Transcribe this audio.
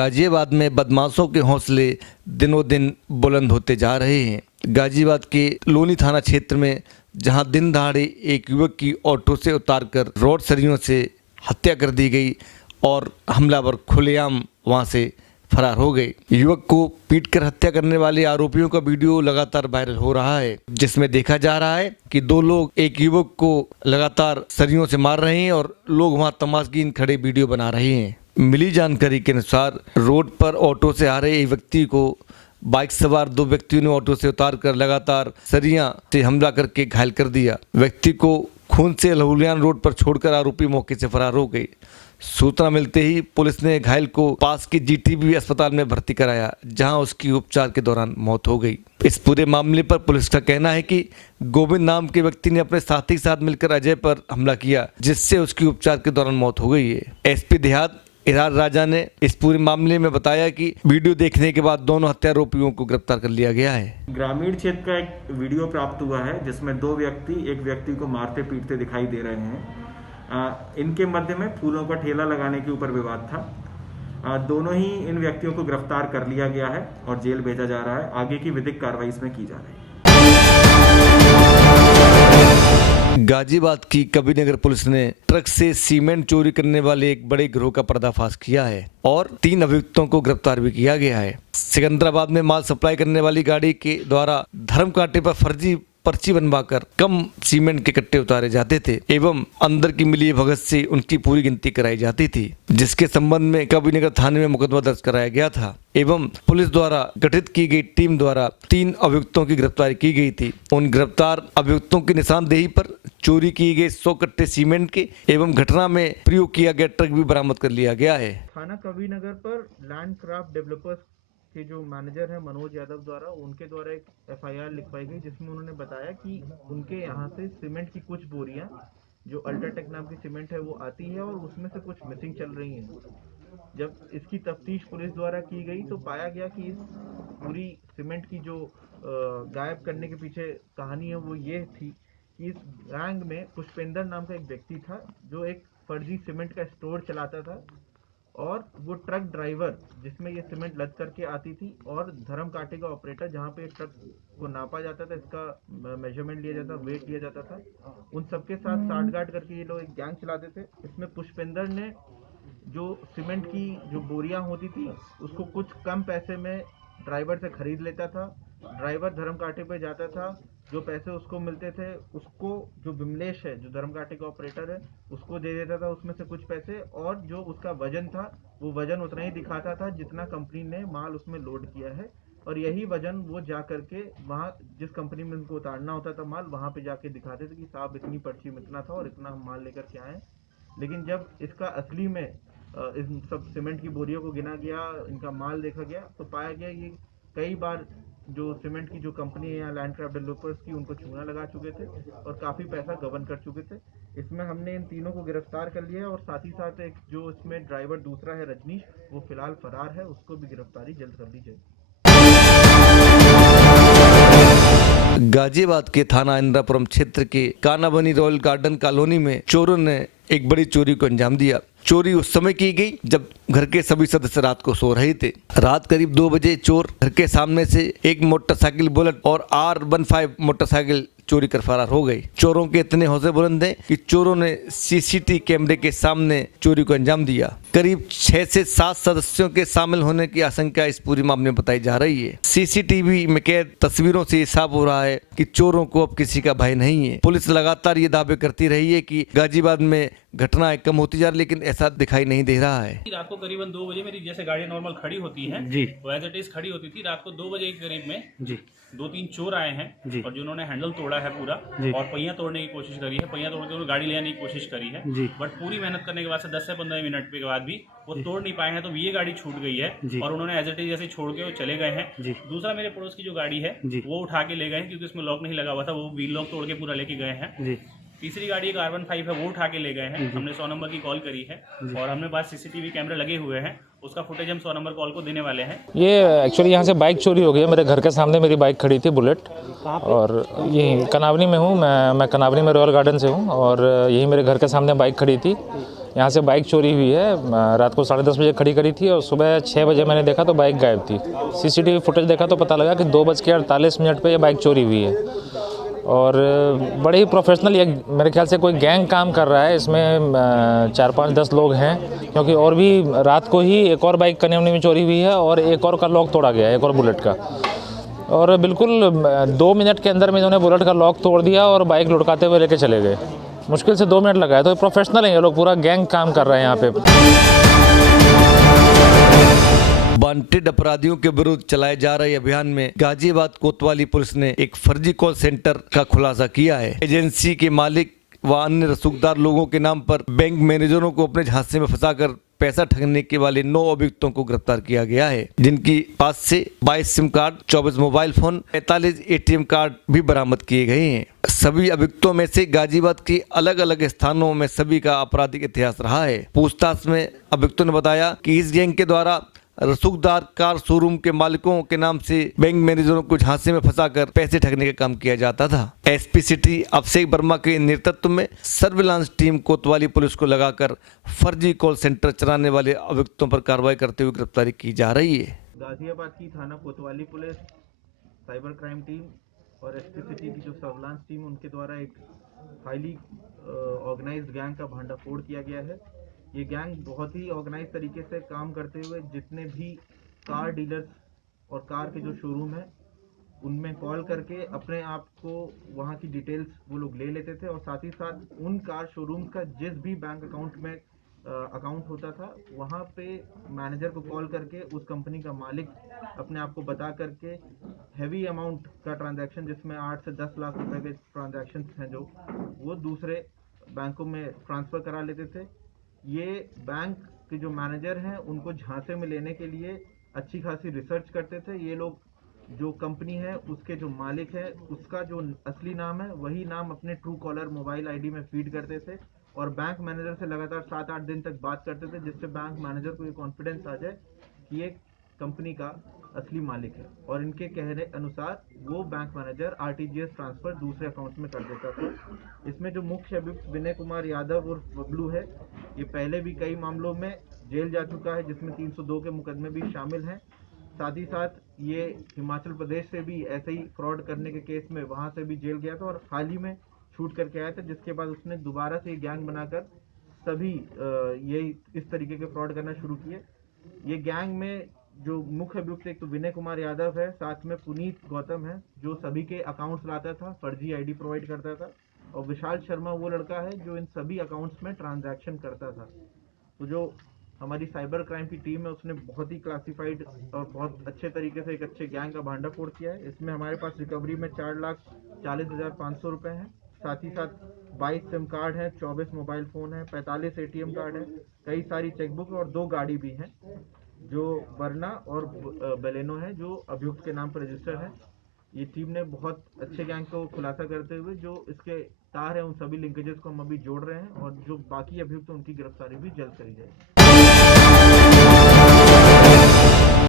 गाजियाबाद में बदमाशों के हौसले दिनों दिन बुलंद होते जा रहे हैं। गाजियाबाद के लोनी थाना क्षेत्र में जहां दिन दहाड़े एक युवक की ऑटो से उतारकर रोड सरियों से हत्या कर दी गई और हमलावर खुलेआम वहां से फरार हो गए। युवक को पीटकर हत्या करने वाले आरोपियों का वीडियो लगातार वायरल हो रहा है, जिसमें देखा जा रहा है कि दो लोग एक युवक को लगातार सरियों से मार रहे हैं और लोग वहां तमाशबीन खड़े वीडियो बना रहे हैं। मिली जानकारी के अनुसार रोड पर ऑटो से आ रहे एक व्यक्ति को बाइक सवार दो व्यक्तियों ने ऑटो से उतारकर लगातार सरियां से हमला करके घायल कर दिया। व्यक्ति को खून से लहूलियान रोड पर छोड़कर आरोपी मौके से फरार हो गए। सूचना मिलते ही पुलिस ने घायल को पास के जीटीबी अस्पताल में भर्ती कराया, जहां उसकी उपचार के दौरान मौत हो गई। इस पूरे मामले पर पुलिस का कहना है कि गोविंद नाम के व्यक्ति ने अपने साथी के साथ मिलकर अजय पर हमला किया, जिससे उसकी उपचार के दौरान मौत हो गई है। एसपी देहात इरार राजा ने इस पूरे मामले में बताया कि वीडियो देखने के बाद दोनों हत्यारोपियों को गिरफ्तार कर लिया गया है। ग्रामीण क्षेत्र का एक वीडियो प्राप्त हुआ है जिसमें दो व्यक्ति एक व्यक्ति को मारते पीटते दिखाई दे रहे हैं। इनके मध्य में फूलों का ठेला लगाने के ऊपर विवाद था। दोनों ही इन व्यक्तियों को गिरफ्तार कर लिया गया है और जेल भेजा जा रहा है। आगे की विधिक कार्रवाई इसमें की जा रही है। गाजियाबाद की कबीरनगर पुलिस ने ट्रक से सीमेंट चोरी करने वाले एक बड़े गिरोह का पर्दाफाश किया है और 3 अभियुक्तों को गिरफ्तार भी किया गया है। सिकंदराबाद में माल सप्लाई करने वाली गाड़ी के द्वारा धर्म कांटे पर फर्जी पर्ची बनवाकर कम सीमेंट के कट्टे उतारे जाते थे एवं अंदर की मिली भगत से उनकी पूरी गिनती कराई जाती थी, जिसके संबंध में कबीरनगर थाने में मुकदमा दर्ज कराया गया था एवं पुलिस द्वारा गठित की गई टीम द्वारा 3 अभियुक्तों की गिरफ्तारी की गई थी। उन गिरफ्तार अभियुक्तों की निशानदेही पर चोरी किए गए 100 कट्टे सीमेंट के एवं घटना में प्रयोग किया गया ट्रक भी बरामद कर लिया गया है। थाना कबीरनगर पर लैंड क्राफ्ट डेवलपर्स के जो मैनेजर है मनोज यादव द्वारा उनके द्वारा एक एफआईआर लिखवाई गई, जिसमें उन्होंने बताया कि उनके यहाँ से सीमेंट की कुछ बोरियां जो अल्ट्राटेक नाम की सीमेंट है वो आती है और उसमें से कुछ मिसिंग चल रही हैं। जब इसकी तफ्तीश पुलिस द्वारा की गई तो पाया गया कि इस पूरी सीमेंट की जो गायब करने के पीछे कहानी है वो ये थी कि इस गैंग में पुष्पेंद्र नाम का एक व्यक्ति था जो एक फर्जी सीमेंट का स्टोर चलाता था और वो ट्रक ड्राइवर जिसमें ये सीमेंट लद करके आती थी और धर्म कांटे का ऑपरेटर जहाँ पे ट्रक को नापा जाता था, इसका मेजरमेंट लिया जाता, वेट लिया जाता था, उन सबके साथ साठगांठ करके ये लोग एक गैंग चलाते थे। इसमें पुष्पेंद्र ने जो सीमेंट की जो बोरियां होती थी उसको कुछ कम पैसे में ड्राइवर से खरीद लेता था। ड्राइवर धर्म कांटे पे जाता था, जो पैसे उसको मिलते थे उसको जो विमलेश है जो धर्म कांटे का ऑपरेटर है उसको दे देता था उसमें से कुछ पैसे, और जो उसका वजन था वो वजन उतना ही दिखाता था जितना कंपनी ने माल उसमें लोड किया है, और यही वजन वो जा करके वहाँ जिस कंपनी में उनको उतारना होता था माल वहाँ पे जाके दिखाते थे कि साहब इतनी पर्ची में इतना था और इतना हम माल लेकर के आए। लेकिन जब इसका असली में इस सब सीमेंट की बोरियों को गिना गया, इनका माल देखा गया तो पाया गया ये कई बार जो सीमेंट की जो कंपनी है या लैंड क्राफ्ट डेवलपर्स की उनको चूना लगा चुके थे और काफ़ी पैसा गबन कर चुके थे। इसमें हमने इन तीनों को गिरफ्तार कर लिया और साथ ही साथ एक जो इसमें ड्राइवर दूसरा है रजनीश, वो फिलहाल फरार है, उसको भी गिरफ्तारी जल्द कर दी जाएगी। गाजियाबाद के थाना इंद्रापुरम क्षेत्र के कानाबनी रॉयल गार्डन कॉलोनी में चोरों ने एक बड़ी चोरी को अंजाम दिया। चोरी उस समय की गई जब घर के सभी सदस्य रात को सो रहे थे। रात करीब 2 बजे चोर घर के सामने से एक मोटरसाइकिल बुलेट और R15 मोटरसाइकिल चोरी कर फरार हो गई। चोरों के इतने हौसले बुलंद हैं कि चोरों ने सीसीटीवी कैमरे के सामने चोरी को अंजाम दिया। करीब 6 से 7 सदस्यों के शामिल होने की आशंका इस पूरी मामले में बताई जा रही है। सीसीटीवी में कैद तस्वीरों से साफ हो रहा है कि चोरों को अब किसी का भय नहीं है। पुलिस लगातार ये दावे करती रही है कि गाजियाबाद में घटनाएं कम होती जा रही, लेकिन ऐसा दिखाई नहीं दे रहा है। रात को करीबन 2 बजे मेरी जैसे गाड़ी नॉर्मल खड़ी होती है जी, वो एज इट इज खड़ी होती थी। रात को 2 बजे के करीब में जी 2-3 चोर आए हैं और जिन्होंने हैंडल तोड़ा है पूरा और पहिया तोड़ने की कोशिश करी है, पहिया तोड़ के गाड़ी ले आने की कोशिश करी है, बट पूरी मेहनत करने के बाद से 10 से 15 मिनट के बाद भी वो तोड़ नहीं पाए हैं, तो ये गाड़ी छूट गई है और उन्होंने एज इट इज जैसे छोड़ के वो चले गए हैं। दूसरा मेरे पड़ोस की जो गाड़ी है वो उठा के ले गए हैं क्योंकि उसमें लॉक नहीं लगा हुआ था, वो व्हील लॉक तोड़ के पूरा लेके गए हैं। तीसरी गाड़ी एक R15 है वो उठा के ले गए हैं। हमने 100 नंबर की कॉल करी है और हमने पास सीसीटीवी कैमरे लगे हुए हैं, उसका फुटेज हम 100 नंबर कॉल को देने वाले हैं। ये एक्चुअली यहाँ से बाइक चोरी हो गई है। मेरे घर के सामने मेरी बाइक खड़ी थी बुलेट, और यही कनावनी में हूँ मैं कनावनी में रॉयल गार्डन से हूँ और यही मेरे घर के सामने बाइक खड़ी थी। यहाँ से बाइक चोरी हुई है। रात को 10:30 बजे खड़ी करी थी और सुबह 6 बजे मैंने देखा तो बाइक गायब थी। सीसीटीवी फुटेज देखा तो पता लगा कि 2:48 पे ये बाइक चोरी हुई है। और बड़े ही प्रोफेशनल, ये मेरे ख्याल से कोई गैंग काम कर रहा है। इसमें 4, 5, 10 लोग हैं, क्योंकि और भी रात को ही एक और बाइक कन्यामुनी में चोरी हुई है और एक और का लॉक तोड़ा गया है, एक और बुलेट का। और बिल्कुल 2 मिनट के अंदर में इन्होंने बुलेट का लॉक तोड़ दिया और बाइक लुढ़काते हुए लेके चले गए। मुश्किल से 2 मिनट लगाए। तो प्रोफेशनल हैं ये लोग, पूरा गैंग काम कर रहे हैं यहाँ पे। वांटेड अपराधियों के विरुद्ध चलाए जा रहे अभियान में गाजियाबाद कोतवाली पुलिस ने एक फर्जी कॉल सेंटर का खुलासा किया है। एजेंसी के मालिक व अन्य रसूखदार लोगों के नाम पर बैंक मैनेजरों को अपने झांसे में फंसाकर पैसा ठगने के वाले 9 अभियुक्तों को गिरफ्तार किया गया है, जिनकी पास से 22 SIM card, 24 mobile phone, 45 ATM card भी बरामद किए गए हैं। सभी अभियुक्तों में से गाजियाबाद के अलग अलग स्थानों में सभी का आपराधिक इतिहास रहा है। पूछताछ में अभियुक्तों ने बताया कि इस गैंग के द्वारा रसूखदार कार शोरूम के मालिकों के नाम से बैंक मैनेजरों को झांसे में फंसाकर पैसे ठगने का काम किया जाता था। एसपी सिटी अभिषेक वर्मा के नेतृत्व में सर्विलांस टीम कोतवाली पुलिस को लगाकर फर्जी कॉल सेंटर चलाने वाले अभियुक्तों पर कार्रवाई करते हुए गिरफ्तारी की जा रही है। गाजियाबाद की थाना कोतवाली पुलिस, साइबर क्राइम टीम और एसपी सिटी की जो सर्विलांस टीम, उनके द्वारा एक हाईली ऑर्गेनाइज्ड गैंग का भांडाफोड़ किया गया है। ये गैंग बहुत ही ऑर्गेनाइज तरीके से काम करते हुए जितने भी कार डीलर्स और कार के जो शोरूम है उनमें कॉल करके अपने आप को वहाँ की डिटेल्स वो लोग ले लेते थे, और साथ ही साथ उन कार शोरूम का जिस भी बैंक अकाउंट में अकाउंट होता था वहाँ पे मैनेजर को कॉल करके उस कंपनी का मालिक अपने आप को बता करके हैवी अमाउंट का ट्रांजैक्शन, जिसमें 8 से 10 लाख रुपए के ट्रांजैक्शन हैं जो वो दूसरे बैंकों में ट्रांसफ़र करा लेते थे। ये बैंक के जो मैनेजर हैं उनको झांसे में लेने के लिए अच्छी खासी रिसर्च करते थे। ये लोग जो कंपनी है उसके जो मालिक है उसका जो असली नाम है वही नाम अपने ट्रू कॉलर मोबाइल आईडी में फीड करते थे और बैंक मैनेजर से लगातार 7-8 दिन तक बात करते थे, जिससे बैंक मैनेजर को ये कॉन्फिडेंस आ जाए कि ये कंपनी का असली मालिक है। और इनके कहने अनुसार वो बैंक मैनेजर आरटीजीएस ट्रांसफर दूसरे अकाउंट में कर देता था। इसमें जो मुख्य अभियुक्त विनय कुमार यादव और बबलू है, ये पहले भी कई मामलों में जेल जा चुका है, जिसमें 302 के मुकदमे भी शामिल हैं। साथ ही साथ ये हिमाचल प्रदेश से भी ऐसे ही फ्रॉड करने के केस में वहाँ से भी जेल गया था और हाल ही में छूट करके आया था, जिसके बाद उसने दोबारा से गैंग बनाकर सभी ये इस तरीके के फ्रॉड करना शुरू किए। ये गैंग में जो मुख्य अभियुक्त एक तो विनय कुमार यादव है, साथ में पुनीत गौतम है जो सभी के अकाउंट्स लाता था, फर्जी आईडी प्रोवाइड करता था, और विशाल शर्मा वो लड़का है जो इन सभी अकाउंट्स में ट्रांजैक्शन करता था। तो जो हमारी साइबर क्राइम की टीम है उसने बहुत ही क्लासिफाइड और बहुत अच्छे तरीके से एक अच्छे गैंग का भांडाफोड़ किया है। इसमें हमारे पास रिकवरी में 4,40,500 रुपये हैं। साथ ही साथ 22 सिम कार्ड हैं, 24 मोबाइल फ़ोन है, 45 एटीएम कार्ड है, कई सारी चेकबुक और 2 गाड़ी भी हैं जो वरना और बेलेनो है जो अभियुक्त के नाम पर रजिस्टर है। ये टीम ने बहुत अच्छे गैंग को खुलासा करते हुए जो इसके तार हैं उन सभी लिंकेजेस को हम अभी जोड़ रहे हैं और जो बाकी अभियुक्त हैं उनकी गिरफ्तारी भी जल्द करी जाएगी।